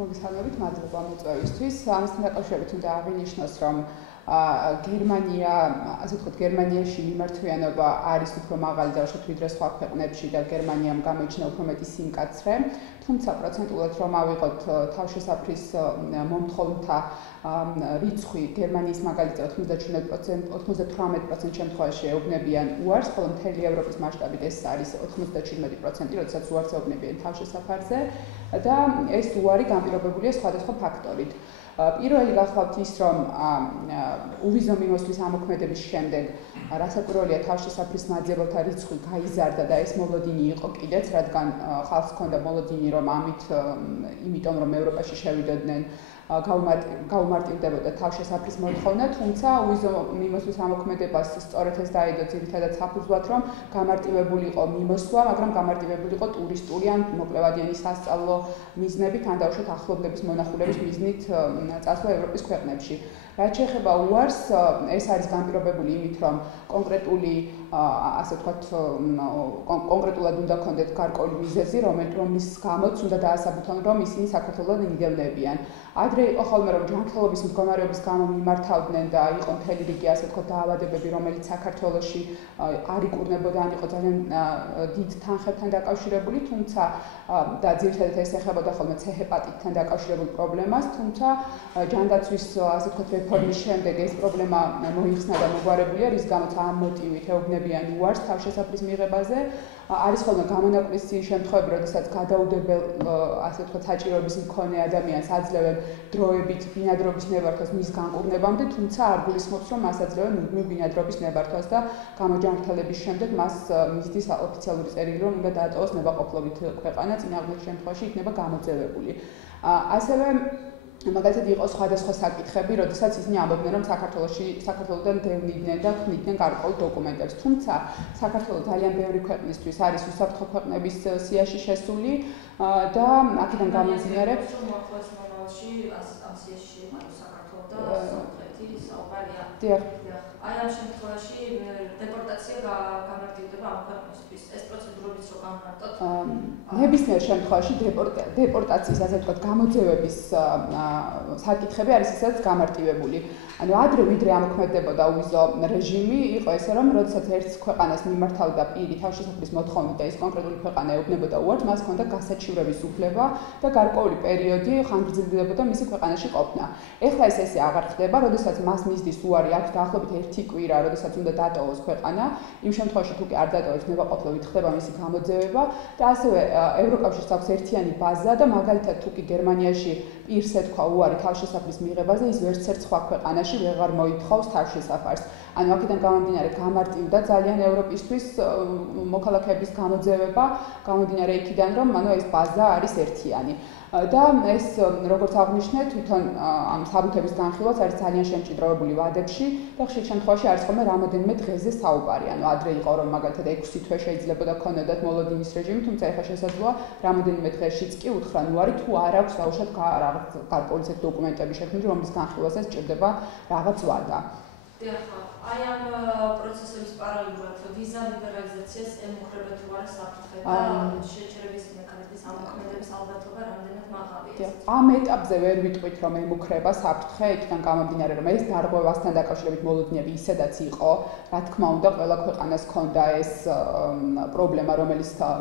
მოგესალმებით, მადლობა მოწვევისთვის. ამასთან დაკავშირებით უნდა აღინიშნოს, რომ გერმანია, ასე ვთქვათ, გერმანიაში მიმართვიანობა არის უფრო მაღალი დავუშვათ ვიდრე სხვა ქვეყნებში და გერმანიამ გამოიჩინა უფრო მეტი სიმკაცრე. თუმცა პროცენტულად რომ ავიღოთ თავშესაფრის მომთხოვნთა რიცხვი გერმანიის მაგალითად 98% შემთხვევაში ეუბნებიან უარს, ხოლო მთელი ევროპის მასშტაბით ეს არის 97%, როდესაც უარს ეუბნებიან თავშესაფარზე და ეს უარი განპირობებულია სხვადასხვა ფაქტორით. პირველი გახლავთ ის, რომ უვიზო მიმოსვლის ამოქმედების შემდეგ რასაკვირველია თავშესაფრის მაძიებელთა რიცხვი გაიზარდა და ეს მოლოდინი იყო კიდეც, რადგან ხალხს ჰქონდა მოლოდინი, რომ იმიტომ რომ ევროპაში შევიდოდნენ გაუმარტივდებოდა თავშესაფრის მოთხოვნა, თუმცა უვიზო მიმოსვლის ამოქმედებას სწორედ ეს დაედო ძირითადად საფუძვლად, რომ გამარტივებული იყო მიმოსვლა, მაგრამ გამარტივებული იყო ტურისტული ან მოკლევადიანი სასწავლო მიზნებით, ან დავუშვათ ახლობლების მონახულების მიზნით წასვლა ევროპის ქვეყნებში. რაც შეეხება უარს, ეს არის განპირობებული იმით, რომ კონკრეტული, ასე ვთქვათ, კონკრეტულად უნდა ქონდეთ გარკვეული მიზეზი, რომლის გამოც უნდა დაასაბუთონ, რომ ისინი საქართველოს იდევნებიან. ადრე იყო ხოლმე, რომ ჯანმრთელობის მდგომარეობის გამო მიმართავდნენ და იყო მთელი რიგი, ასე ვთქვათ, დაავადებები, რომელიც საქართველოში არ იკურნებოდა, ან იყო ძალიან დიდ თანხებთან დაკავშირებული, თუმცა და ძირითადად ეს ეხებოდა ხოლმე C-ჰეპატიტთან დაკავშირებულ პრობლემას, თუმცა ჯანდაცვის, ასე ვთქვათ, რეფორმის შემდეგ ეს პრობლემა მოიხსნა და მოგვარებულია, რის გამოც ამ მოტივით ეუბნებიან უარს თავშესაფრის მიღებაზე. არის ხოლმე გამონაკლისი შემთხვევები, როდესაც გადაუდებელ, ასე ვთქვათ, საჭიროების მქონე ადამიანს აძლევენ დროებით ბინადრობის ნებართვას მის განკურნებამდე, თუმცა არ გულისხმობს, რომ მას აძლევენ მუდმივ ბინადრობის ნებართვას და გამოჯანმრთელების შემდეგ მას მისდის ოფიციალური წერილი, რომ უნდა დაატოვოს ნებაყოფლობით ქვეყანა, წინააღმდეგ შემთხვევაში იქნება გამოძევებული. ასევე მაგალითად იყო სხვადასხვა საკითხები, როდესაც ისინი ამბობდნენ, რომ საქართველოსთან დევნიდნენ და ქმნიდნენ გარკვეულ დოკუმენტებს. თუმცა საქართველოს ძალიან ბევრი ქვეყნისთვის არის უსაფრთხო ქვეყნების სიაში შესული და აქედან გამომდინარე, აი ამ შემთხვევაში დეპორტაცია გამარტივდება ამ ქვეყნისთვის. ეს პროცედურებიც რო გამარტოთ. ნებისმიერ შემთხვევაში დეპორტაციის, ასე ვთქვათ, გამოძევების საკითხები არის ისაც გამარტივებული. ანუ ადრე ვიდრე ამოქმედებოდა უვიზო რეჟიმი, იყო ესე, რომ როდესაც ერთ ქვეყანას მიმართავდა პირი თავშესაფრის მოთხოვნით და ის კონკრეტული ქვეყანა ეუბნებოდა უარს, მას ჰქონდა გასაჩივრების უფლება და გარკვეული პერიოდი ხანგრძლივდებოდა მისი ქვეყანაში ყოფნა. ეხლა ეს აღარ ხდება, როდესაც მას მისდის უარი აქვს დაახლოებით 1 კვირა, როდესაც უნდა დატოვოს ქვეყანა, იმ შემთხვევაში თუ კი არ დატოვებს ნებაყოფლობით ხდება მისი გამოძევება და ასევე ევროკავშირს აქვს ერთიანი ბაზა და მაგალითად თუ კი გერმანიაში პირს ეთქვა უარი თავშესაფრის მიღებაზე, ის ვერც ერთ სხვა ქვეყანაში ვეღარ მოითხოვს თავშესაფარს. ანუ აქედან გამომდინარე გამარტივდა ძალიან ევროპისთვის მოქალაქეების გამოძევება, გამომდინარე იქიდან, რომ ეს ბაზა არის ერთიანი. და ეს, როგორც აღნიშნეთ, თვითონ ამ საბუთების განხილვაც არის ძალიან შემჭიდროვებული ვადებში და ხშირ შემთხვევაში არის ხოლმე რამოდენიმე დღეზე საუბარი. ანუ ადრე იყო, რომ მაგალითად 6 თვე შეიძლებოდა ქონოდათ მოლოდინის რეჟიმი, თუმცა ეხლა შესაძლოა რამოდენიმე დღეშიც კი უთხრან უარი, თუ არ აქვს დაუშვათ რაღაც გარკვეული დოკუმენტები შექმნილი, რომლის განხილვასაც სჭირდება რაღაც ვადა. აი ამ პროცესების პარალელურად ვიზა ლიბერალიზაციას ემუქრება თუ არა საფრთხე და შეჩერების მექანიზმის ამოქმედების ალბათობა რამდენად მაღალია. ამ ეტაპზე ვერ ვიტყვით, რომ ემუქრება საფრთხე, იქიდან გამომდინარე, რომ ეს დარღვევასთან დაკავშირებით მოლოდინები ისედაც იყო, რა თქმა უნდა, ყველა ქვეყანას ჰქონდა ეს პრობლემა,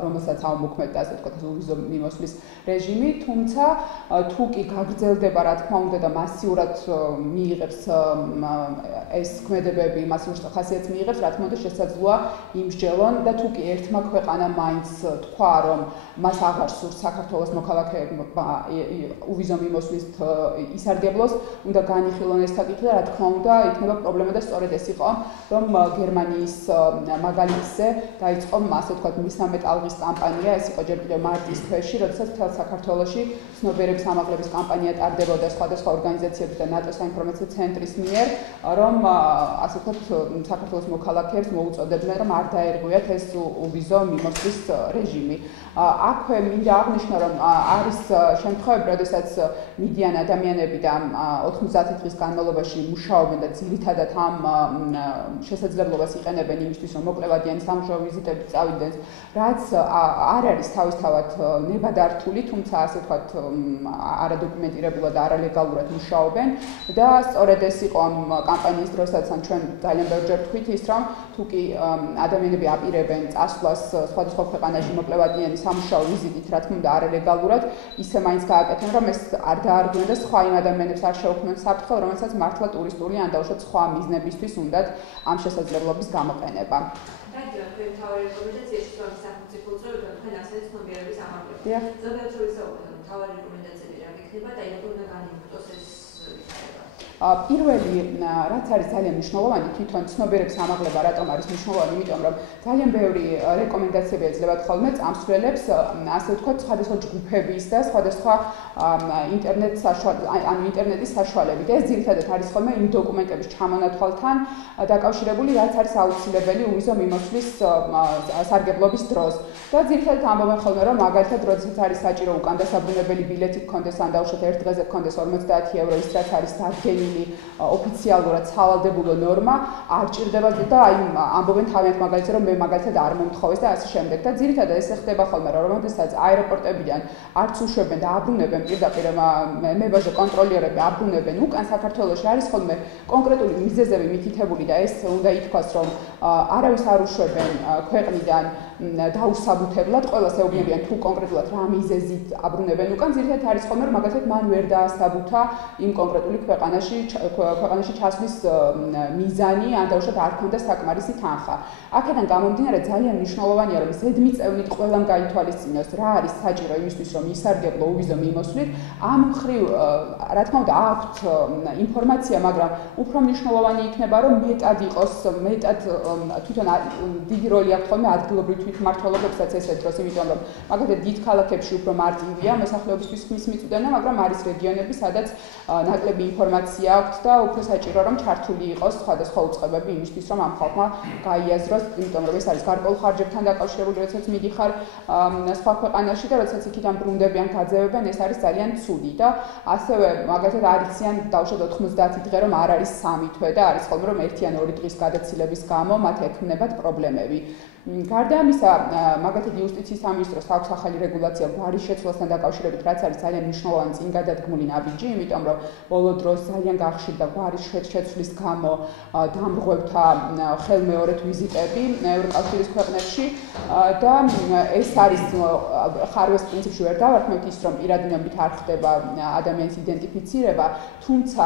რომელსაც ამოქმედდა, ასე ვთქვათ, უვიზო მიმოსვლის რეჟიმი, თუმცა თუ კი გაგრძელდება, რა თქმა უნდა, და მასიურად მიიღებს ეს ქმედებები მასიურ ხასიათს მიიღებს, რა თქმა უნდა, შესაძლოა იმსჯელონ და თუ კი ერთმა ქვეყანამ მაინც თქვა, რომ მას აღარ სურს საქართველოს მოქალაქეებმა უვიზო მიმოსვლით ისარგებლოს, უნდა განიხილონ ეს საკითხი და რა თქმა უნდა, იქნება პრობლემა და სწორედ ეს იყო, რომ გერმანიის მაგალითზე დაიწყო, ასე ვთქვათ, მესამე ტალღის კამპანია, ეს იყო ჯერ კიდევ მარტის თვეში, როდესაც მთელ საქართველოში ცნობიერების ამაღლების კამპანია ტარდებოდა სხვადასხვა ორგანიზაციების და ნატოს საინფორმაციო ცენტრის მიერ, რომ ასე ვთქვათ, საქართველოს მოქალაქეებს მოუწოდებდნენ, რომ არ დაერღვიათ სტორეთეს უვიზო მიმოსვლის რეჟიმი. აქვე მინდა აღნიშნო, რომ არის შემთხვევები, როდესაც მიდიან ადამიანები და 90 დღის განმავლობაში მუშაობენ და ძირითადად ამ შესაძლებლობას იყენებენ იმისთვის, რომ მოკლევადიანი სამუშაო ვიზიტებით წავიდნენ, რაც არ არის თავისთავად ნებადართული, თუმცა ასე ვთქვათ, არადოკუმენტირებულად და არალეგალურად მუშაობენ და სწორედ ეს იყო ამ კამპანიის დროსაც ჩვენ ძალიან ბევრჯერ თქვით ის, რომ თუ კი ადამიანები აპირებენ წასვლას სხვადასხვა ქვეყანაში მოკლევადიანი სამუშაო ვიზიტით, რა თქმა უნდა, არალეგალურად, ისე მაინც გააკეთონ, რომ ეს არ დაარღვიონ და სხვა იმ ადამიანებს არ შეუქმნონ საფრთხე, რომელსაც მართლა ტურისტული ან დაუშვათ სხვა მიზნებისთვის უნდათ ამ შესაძლებლობის გამოყენება. Right, თავი რეკომენდაციაში სწორედ სახელმწიფო უწყებებთან თქვენ ასეთ ცნობიერების ამაღლება. ზოგადად შევისაუბრეთ, თავი რეკომენდაციები რა გიქნება და როგორ უნდა განიმტოს ეს პირველი, რაც არის ძალიან მნიშვნელოვანი, თვითონ ცნობიერების ამაღლება რატომ არის მნიშვნელოვანი, იმიტომ რომ ძალიან ბევრი რეკომენდაციები ეძლევათ ხოლმე წამსვლელებს, ასე ვთქვათ, სხვადასხვა ჯგუფების და სხვადასხვა ინტერნეტის საშუალებით. ეს ძირითადად არის ხოლმე იმ დოკუმენტების ჩამონათვალთან დაკავშირებული, რაც არის აუცილებელი უვიზო მიმოსვლის სარგებლობის დროს. და ძირითადად ამბობენ ხოლმე, რომ მაგალითად, როდესაც არის საჭირო უკანდასაბრუნებელი ბილეთი გქონდეს, ან დაუშვათ ერთ დღეზე გქონდეს 50 евро, ის რაც არის დადგენილი ოფიციალურად სავალდებულო ნორმა, არ ჭირდება და აი ამბობენ თავიანთ მაგალითად, რომ მე მაგალითად არ მომთხოვეს და ასე შემდეგ. და ძირითადად ეს ხდება ხოლმე, რომ როდესაც აეროპორტებიდან არც უშვებენ და აბრუნებენ პირდაპირ მებაჟო კონტროლიერები აბრუნებენ უკან საქართველოში არის ხოლმე კონკრეტული მიზეზები მითითებული და ეს უნდა ითქვას, რომ არავის არ უშვებენ ქვეყნიდან დაუსაბუთებლად, ყველას ეუბნებიან თუ კონკრეტულად რა მიზეზით აბრუნებენ უკან, ძირითადად არის ხოლმე, რომ მაგალითად მან ვერ დაასაბუთა იმ კონკრეტული ქვეყანაში ჩასვლის მიზანი, ან დაუშვათ არ ქონდა საკმარისი თანხა. აქედან გამომდინარე ძალიან მნიშვნელოვანია, რომ ზედმიწევნით ყველამ გაითვალისწინოს, რა არის საჭირო იმისთვის, რომ ისარგებლო უვიზო მიმოსვლით. ამ მხრივ, რა თქმა უნდა, აქვთ ინფორმაცია, მაგრამ უფრო მნიშვნელოვანი იქნება, რომ მეტად იყოს, მეტად თვითონ დიდი როლი აქვს ხოლმე ადგილობრივ თვითმმართველობებსაც ესეთ დროს, იმიტომ რომ მაგალითად დიდ ქალაქებში უფრო მარტივია მოსახლეობისთვის ხმის მიწვდენა, მაგრამ არის რეგიონები, სადაც ნაკლები ინფორმაცია აქვს და უფრო საჭირო რომ ჩართული იყოს სხვადასხვა უწყებები იმისთვის, რომ ამ ხალხმა გაიაზროს, იმიტომ რომ ეს არის გარკვეულ ხარჯებთან დაკავშირებული, როდესაც მიდიხარ სხვა ქვეყანაში და როდესაც იქიდან ბრუნდებიან, გაძევებენ, ეს არის ძალიან ცუდი და ასევე მაგალითად არიციან დავუშვათ 90 დღე რომ არ არის 3 თვე და არის ხოლმე რომ 1 ან 2 დღის გადაცილების გამო მათ ექმნებათ პრობლემები. გარდა ამისა, მაგალითად იუსტიციის სამინისტროს აქვს ახალი რეგულაცია გვარის შეცვლასთან დაკავშირებით, რაც არის ძალიან მნიშვნელოვანი წინგადადგმული ნაბიჯი, იმიტომ რომ ბოლო დროს ძალიან გახშირდა გვარის შეცვლის გამო დამრღვევთა ხელმეორედ ვიზიტები ევროკავშირის ქვეყნებში და ეს არის ხარვეს პრინციპში ვერ დავარქმევთ ის, რომ პირადნობით არ ხდება ადამიანის იდენტიფიცირება, თუმცა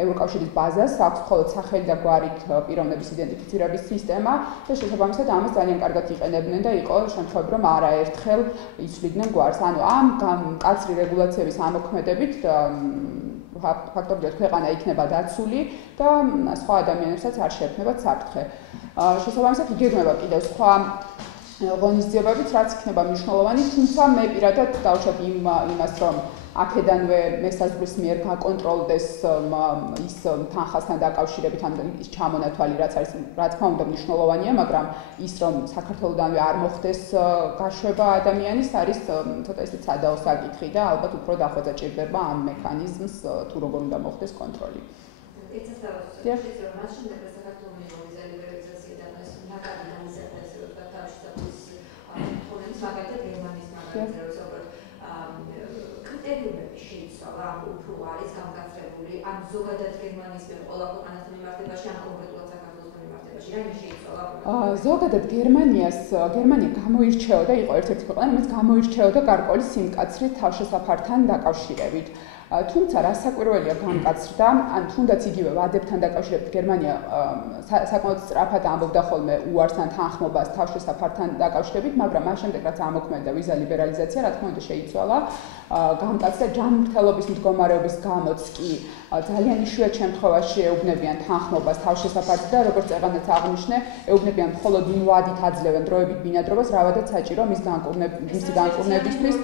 ევროკავშირის ბაზას აქვს მხოლოდ სახელი და გვარით პიროვნების იდენტიფიცირების სისტემა და შესაბამისად ამას ძალიან კარგად იყენებდნენ და იყო შემთხვევები, რომ არაერთხელ იცვლიდნენ გვარს. ანუ ამ მკაცრი რეგულაციების ამოქმედებით ფაქტობრივად ქვეყანა იქნება დაცული და სხვა ადამიანებსაც არ შეექმნებათ საფრთხე. შესაბამისად იგეგმება კიდევ სხვა ღონისძიებებიც, რაც იქნება მნიშვნელოვანი, თუმცა მე პირადად დავუშვათ იმას, რომ აქედანვე მესაზღვრის მიერ გაკონტროლდეს ის თანხასთან დაკავშირებით ამ ის ჩამონათვალი, რაც არის, რა თქმა უნდა, მნიშვნელოვანია, მაგრამ ის, რომ საქართველოდანვე არ მოხდეს გაშვება ადამიანის, არის ცოტა ისე სადაო საკითხი და ალბათ უფრო დახვეწა ჭირდება ამ მექანიზმს, თუ როგორ უნდა მოხდეს კონტროლი. შეიცვალა, უფრო არის გამგაცრებული, ან ზოგადად გერმანიის ყველა ქვეყანასთან მიმართებაში, ან კონკრეტულად საქართველოსთან მიმართებაში, რაიმე შეიცვალა? ზოგადად გერმანია გამოირჩეოდა, იყო ერთ-ერთი ქვეყანა, რომელიც გამოირჩეოდა გარკვეული სიმკაცრით თავშესაფართან დაკავშირებით. თუმცა რასაკვირველია გამკაცრდა, ან თუნდაც იგივე ვადებთან დაკავშირებით გერმანია საკმაოდ სწრაფად ამბობდა ხოლმე უარს ან თანხმობას თავშესაფართან დაკავშირებით, მაგრამ მას შემდეგ რაც ამოქმედა ვიზა ლიბერალიზაცია, რა თქმა უნდა შეიცვალა, გამკაცრდა ჯანმრთელობის მდგომარეობის გამოც კი ძალიან იშვიათ შემთხვევაში ეუბნებიან თანხმობას თავშესაფარზე და როგორც წეღანაც აღნიშნე, ეუბნებიან მხოლოდ იმ ვადით აძლევენ დროებით ბინადრობას, რავადაც საჭირო მისი განკურნებისთვის.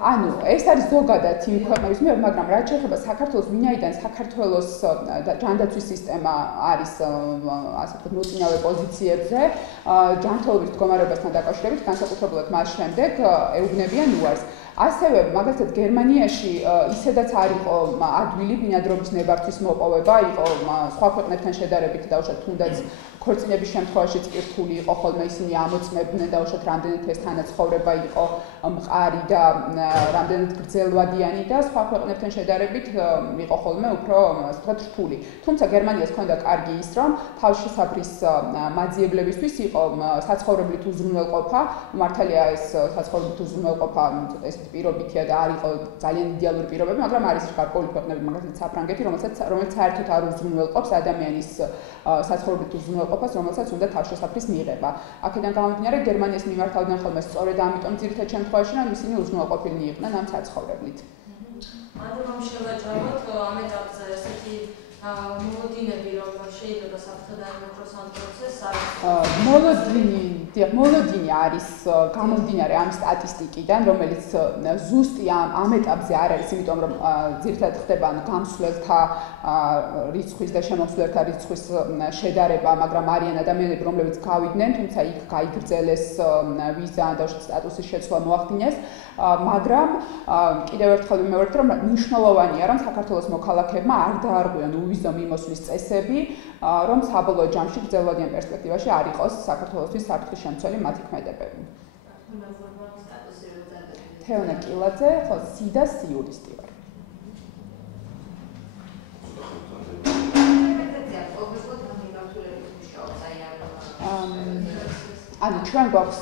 ანუ ეს არის ზოგადად იმ ქვეყნების მიერ, მაგრამ რაც შეეხება საქართველოს, ვინაიდან საქართველოს ჯანდაცვის სისტემა არის ასე ვთქვათ მოწინავე პოზიციებზე, ჯანმრთელობის მდგომარეობასთან დაკავშირებით, განსაკუთრებულად მას შემდეგ ეუბნებიან უარს. ასევე მაგალითად გერმანიაში ისედაც არ იყო ადვილი ბინადრობის ნებართვის მოპოვება, იყო სხვა ქვეყნებთან შედარებით დაუშვათ თუნდაც ქორწინების შემთხვევაშიც კი რთული იყო ხოლმე ისინი ამოწმებდნენ დაუშვათ რამდენად ეს თანაცხოვრება იყო მყარი და რამდენად გრძელვადიანი და სხვა ქვეყნებთან შედარებით იყო ხოლმე უფრო ასე ვთქვათ რთული. თუმცა გერმანიას ჰქონდა კარგი ის, რომ თავშესაფრის მაძიებლებისთვის იყო საცხოვრებლით უზრუნველყოფა, მართალია ეს საცხოვრებლით უზრუნველყოფა ეს პირობითია და არ იყო ძალიან იდეალური პირობები, მაგრამ არის გარკვეული ქვეყნები, მაგალითად საფრანგეთი, რომელიც საერთოდ არ უზრუნველყოფს ადამიანის საცხოვრებლით უზრუნველყოფას, რომელსაც უნდა თავშესაფრის მიღება. აქედან გამომდინარე, გერმანიას მიმართავდნენ ხოლმე სწორედ ამიტომ ძირითად შემთხვევაში, რომ ისინი უზრუნველყოფილნი იყვნენ ამ საცხოვრებლით. მაგრამ შევაჯამოთ ამ ეტაპზე ესეთი მოლოდინები, რომ შეიძლება საფრთხე დაემუქროს ამ პროცესს არის. მოლოდინი არის გამომდინარე ამ სტატისტიკიდან, რომელიც ზუსტი ამ ეტაპზე არ არის, იმიტომ რომ ძირითადად ხდება გამსვლელთა რიცხვის და შემოსვლელთა რიცხვის შედარება, მაგრამ არიან ადამიანები, რომლებიც გავიდნენ, თუმცა იქ გაიგრძელეს ვიზა და სტატუსის შეცვლა მოახდინეს, მაგრამ კიდევ ერთხელ ვიმეორებ, რომ მნიშვნელოვანია, რომ საქართველოს მოქალაქეებმა არ დაარღვიონ უვიზო მიმოსვლის წესები, რომ საბოლოო ჯამში გრძელვადიან პერსპექტივაში არ იყოს საქართველოსთვის საფრთხის შემცველი მათი ქმედებები. თეონა კილაძე, ხო, სიდა სიურისტი ვარ. ანუ ჩვენ გვაქვს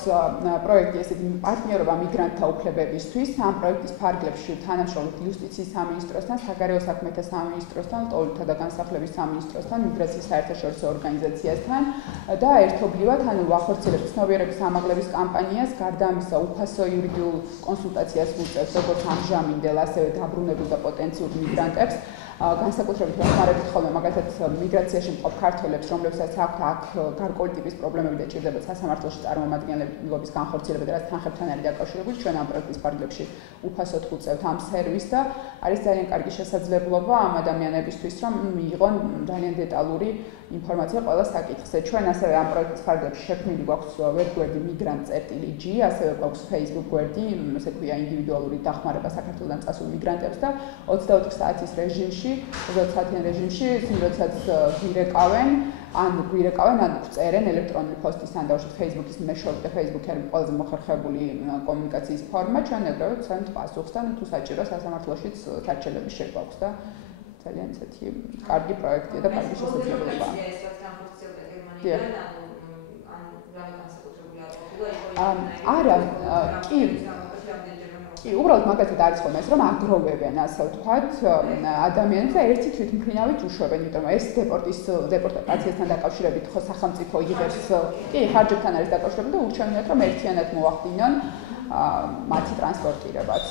პროექტი ესეთი პარტნიორობა მიგრანტთა უფლებებისთვის. ამ პროექტის ფარგლებში თანამშრომლობთ იუსტიციის სამინისტროსთან, საგარეო საქმეთა სამინისტროსთან, ლტოლვილთა და განსახლების სამინისტროსთან, მიგრაციის საერთაშორისო ორგანიზაციასთან და ერთობლივად ანუ ვახორციელებთ ცნობიერების ამაღლების კამპანიას, გარდა ამისა უფასო იურიდიულ კონსულტაციას ვუწევთ როგორც ამჟამინდელ, ასევე დაბრუნებულ და პოტენციურ მიგრანტებს. განსაკუთრებით ვეხმარებით ხოლმე მაგალითად მიგრაციაში მყოფ ქართველებს, რომლებსაც აქვთ აქ გარკვეული ტიპის პრობლემები და ჭირდებათ სასამართლოში წარმომადგენლობის განხორციელება და რაც თანხებთან არის დაკავშირებული, ჩვენ ამ პროექტის ფარგლებში უფასოდ ვუწევთ ამ სერვისს და არის ძალიან კარგი შესაძლებლობა ამ ადამიანებისთვის, რომ მიიღონ ძალიან დეტალური ინფორმაცია ყველა საკითხზე. ჩვენ ასევე ამ პროექტის ფარგლებში შექმნილი გვაქვს ვებგვერდი migrant.g, ასევე გვაქვს Facebook გვერდი, ესე ვთქვია ინდივიდუალური დახმარება საქართველოსთან წასულ მიგრანტებს და 24 საათის რეჟიმში, 20 საათიან რეჟიმში, როდესაც გვირეკავენ, ან გვწერენ ელექტრონული პოსტისთან და Facebook-ის მეშვეობით და Facebook-ი არის ყველაზე მოხერხებული კომუნიკაციის ფორმა, ჩვენ ეგრევე ვცემთ პასუხს და თუ საჭირო სასამართლოშიც სარჩელების შეგვაქვს და ძალიან ესეთი კარგი პროექტია და კარგი შესაძლებლობაა. არა, კი, უბრალოდ მაგათად არის ხოლმე ეს, რომ აგროვებენ, ასე ვთქვათ, ადამიანებს და ერთი თვითმფრინავით უშვებენ, იმიტომ რომ ეს დეპორტაციასთან დაკავშირებით ხო სახელმწიფო იღებს, კი, ხარჯებთან არის დაკავშირებული და ურჩევნიათ, რომ ერთიანად მოახდინონ მათი ტრანსპორტირებაც.